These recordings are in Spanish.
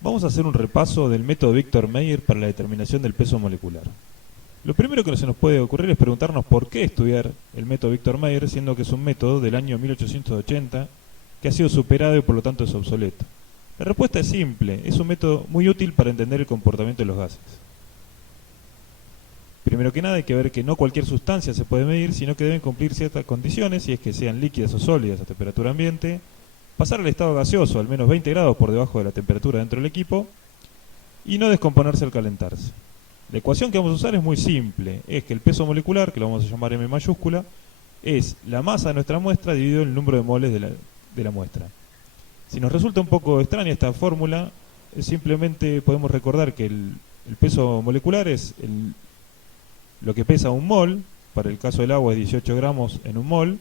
Vamos a hacer un repaso del método Victor Meyer para la determinación del peso molecular. Lo primero que se nos puede ocurrir es preguntarnos por qué estudiar el método Victor Meyer, siendo que es un método del año 1880 que ha sido superado y por lo tanto es obsoleto. La respuesta es simple, es un método muy útil para entender el comportamiento de los gases. Primero que nada hay que ver que no cualquier sustancia se puede medir, sino que deben cumplir ciertas condiciones, y es que sean líquidas o sólidas a temperatura ambiente, pasar al estado gaseoso al menos 20 grados por debajo de la temperatura dentro del equipo, y no descomponerse al calentarse. La ecuación que vamos a usar es muy simple, es que el peso molecular, que lo vamos a llamar M mayúscula, es la masa de nuestra muestra dividido el número de moles de la muestra. Si nos resulta un poco extraña esta fórmula, simplemente podemos recordar que el peso molecular es lo que pesa un mol, para el caso del agua es 18 gramos en un mol,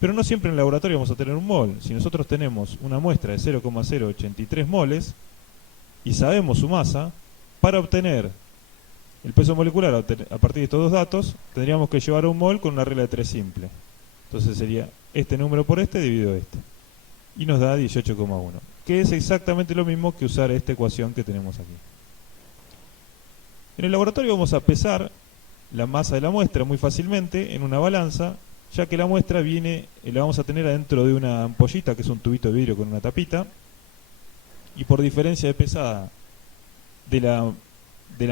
pero no siempre en el laboratorio vamos a tener un mol. Si nosotros tenemos una muestra de 0,083 moles y sabemos su masa, para obtener el peso molecular a partir de estos dos datos, tendríamos que llevar un mol con una regla de 3 simple. Entonces sería este número por este dividido este. Y nos da 18,1, que es exactamente lo mismo que usar esta ecuación que tenemos aquí. En el laboratorio vamos a pesar la masa de la muestra muy fácilmente en una balanza, ya que la muestra la vamos a tener adentro de una ampollita, que es un tubito de vidrio con una tapita, y por diferencia de pesada de la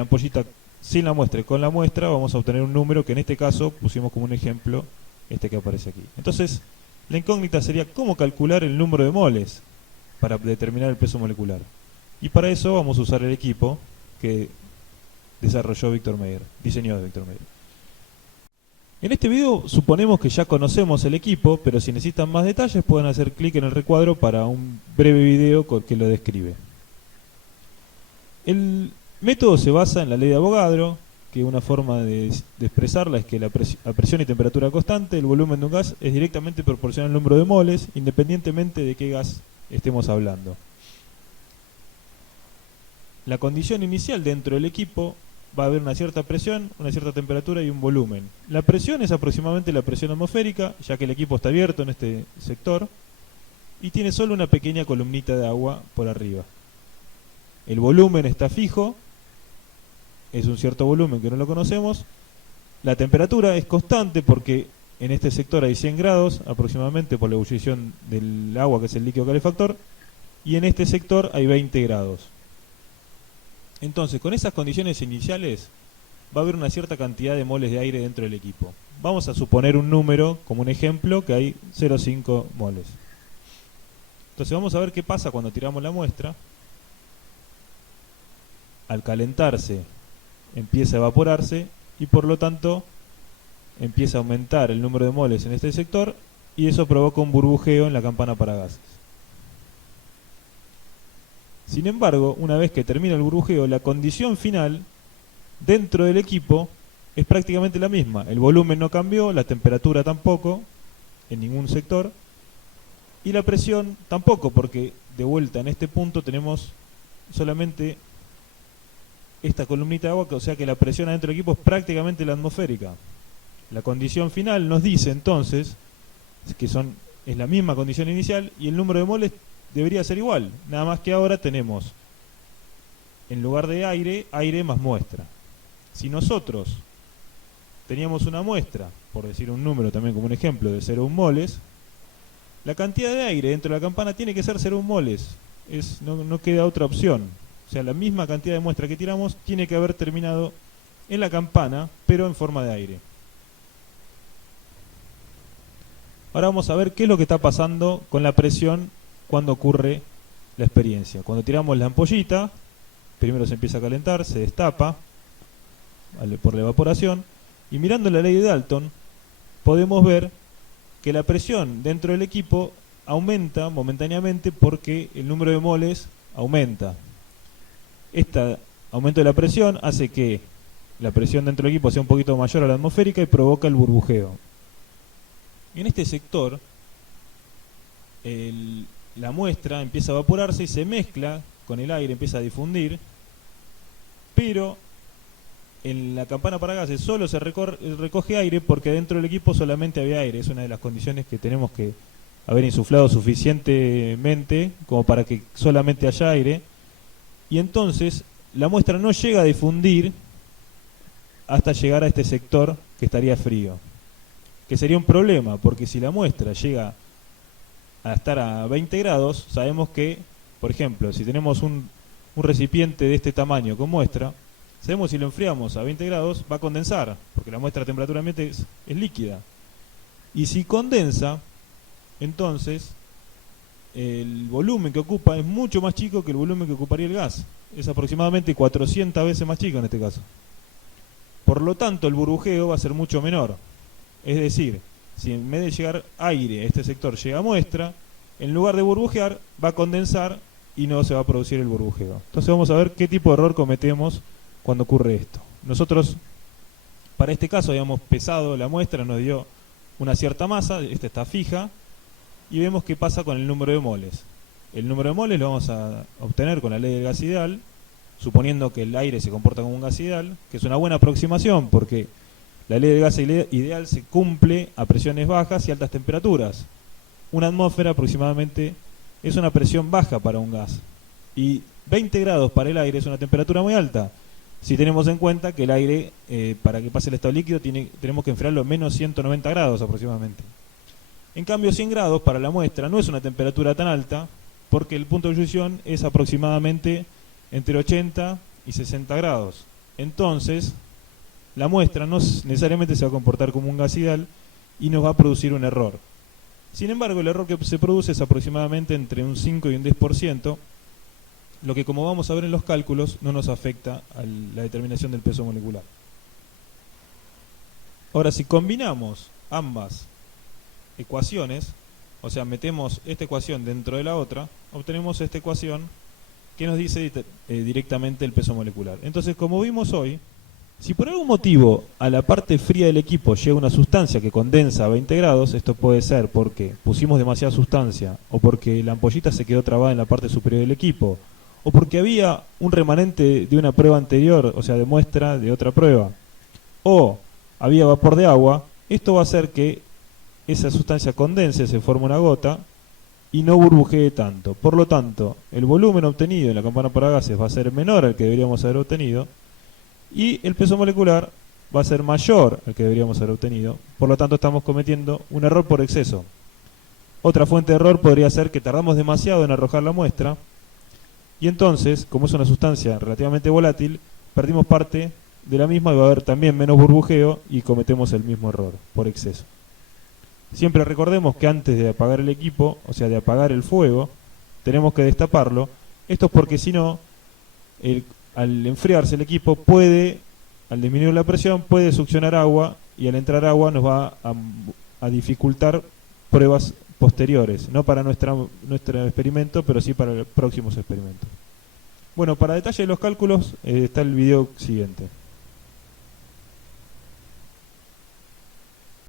ampollita sin la muestra y con la muestra, vamos a obtener un número que en este caso pusimos como un ejemplo este que aparece aquí. Entonces, la incógnita sería cómo calcular el número de moles para determinar el peso molecular. Y para eso vamos a usar el equipo que desarrolló Victor Meyer, diseñó Victor Meyer. En este video suponemos que ya conocemos el equipo, pero si necesitan más detalles pueden hacer clic en el recuadro para un breve video que lo describe. El método se basa en la ley de Avogadro, que una forma de expresarla es que a presión y temperatura constante, el volumen de un gas es directamente proporcional al número de moles, independientemente de qué gas estemos hablando. La condición inicial dentro del equipo va a haber una cierta presión, una cierta temperatura y un volumen. La presión es aproximadamente la presión atmosférica, ya que el equipo está abierto en este sector, y tiene solo una pequeña columnita de agua por arriba. El volumen está fijo, es un cierto volumen que no lo conocemos. La temperatura es constante porque en este sector hay 100 grados aproximadamente por la ebullición del agua, que es el líquido calefactor, y en este sector hay 20 grados. Entonces, con esas condiciones iniciales va a haber una cierta cantidad de moles de aire dentro del equipo. Vamos a suponer un número, como un ejemplo, que hay 0,5 moles. Entonces vamos a ver qué pasa cuando tiramos la muestra. Al calentarse empieza a evaporarse y por lo tanto empieza a aumentar el número de moles en este sector, y eso provoca un burbujeo en la campana para gases. Sin embargo, una vez que termina el burbujeo, la condición final dentro del equipo es prácticamente la misma. El volumen no cambió, la temperatura tampoco, en ningún sector, y la presión tampoco, porque de vuelta en este punto tenemos solamente esta columnita de agua, o sea que la presión adentro del equipo es prácticamente la atmosférica. La condición final nos dice entonces que es la misma condición inicial y el número de moles debería ser igual, nada más que ahora tenemos, en lugar de aire, aire más muestra. Si nosotros teníamos una muestra, por decir un número también como un ejemplo, de 0,1 moles, la cantidad de aire dentro de la campana tiene que ser 0,1 moles, no queda otra opción. O sea, la misma cantidad de muestra que tiramos tiene que haber terminado en la campana, pero en forma de aire. Ahora vamos a ver qué es lo que está pasando con la presión cuando ocurre la experiencia. Cuando tiramos la ampollita, primero se empieza a calentar, se destapa por la evaporación, y mirando la ley de Dalton podemos ver que la presión dentro del equipo aumenta momentáneamente porque el número de moles aumenta. Este aumento de la presión hace que la presión dentro del equipo sea un poquito mayor a la atmosférica y provoca el burbujeo. En este sector la muestra empieza a evaporarse y se mezcla con el aire, empieza a difundir, pero en la campana para gases solo se recoge aire porque dentro del equipo solamente había aire. Es una de las condiciones que tenemos que haber insuflado suficientemente como para que solamente haya aire. y entonces la muestra no llega a difundir hasta llegar a este sector que estaría frío, que sería un problema, porque si la muestra llega a estar a 20 grados, sabemos que, por ejemplo, si tenemos un recipiente de este tamaño con muestra, sabemos si lo enfriamos a 20 grados va a condensar, porque la muestra a temperatura ambiente es líquida. Y si condensa, entonces el volumen que ocupa es mucho más chico que el volumen que ocuparía el gas. Es aproximadamente 400 veces más chico en este caso. Por lo tanto, el burbujeo va a ser mucho menor. Es decir, si en vez de llegar aire a este sector llega muestra, en lugar de burbujear, va a condensar y no se va a producir el burbujeo. Entonces vamos a ver qué tipo de error cometemos cuando ocurre esto. Nosotros, para este caso, habíamos pesado la muestra, nos dio una cierta masa, esta está fija, y vemos qué pasa con el número de moles. El número de moles lo vamos a obtener con la ley del gas ideal, suponiendo que el aire se comporta como un gas ideal, que es una buena aproximación porque la ley del gas ideal se cumple a presiones bajas y altas temperaturas. Una atmósfera aproximadamente es una presión baja para un gas, y 20 grados para el aire es una temperatura muy alta, si tenemos en cuenta que el aire, para que pase el estado líquido, tenemos que enfriarlo a menos 190 grados aproximadamente. En cambio, 100 grados para la muestra no es una temperatura tan alta, porque el punto de ebullición es aproximadamente entre 80 y 60 grados. Entonces, la muestra no necesariamente se va a comportar como un gas ideal y nos va a producir un error. Sin embargo, el error que se produce es aproximadamente entre un 5 y un 10%, lo que, como vamos a ver en los cálculos, no nos afecta a la determinación del peso molecular. Ahora, si combinamos ambas ecuaciones, o sea, metemos esta ecuación dentro de la otra, obtenemos esta ecuación que nos dice directamente el peso molecular. Entonces, como vimos hoy, si por algún motivo a la parte fría del equipo llega una sustancia que condensa a 20 grados, esto puede ser porque pusimos demasiada sustancia, o porque la ampollita se quedó trabada en la parte superior del equipo, o porque había un remanente de una prueba anterior, o sea, de muestra de otra prueba, o había vapor de agua, esto va a hacer que esa sustancia condense, se forme una gota y no burbujee tanto. Por lo tanto, el volumen obtenido en la campana para gases va a ser menor al que deberíamos haber obtenido, y el peso molecular va a ser mayor al que deberíamos haber obtenido. Por lo tanto, estamos cometiendo un error por exceso. Otra fuente de error podría ser que tardamos demasiado en arrojar la muestra, y entonces, como es una sustancia relativamente volátil, perdimos parte de la misma y va a haber también menos burbujeo y cometemos el mismo error por exceso. Siempre recordemos que antes de apagar el equipo, o sea, de apagar el fuego, tenemos que destaparlo. Esto es porque si no, al enfriarse el equipo puede, al disminuir la presión, puede succionar agua, y al entrar agua nos va a dificultar pruebas posteriores, no para nuestro experimento, pero sí para los próximos experimentos. Bueno, para detalle de los cálculos está el video siguiente.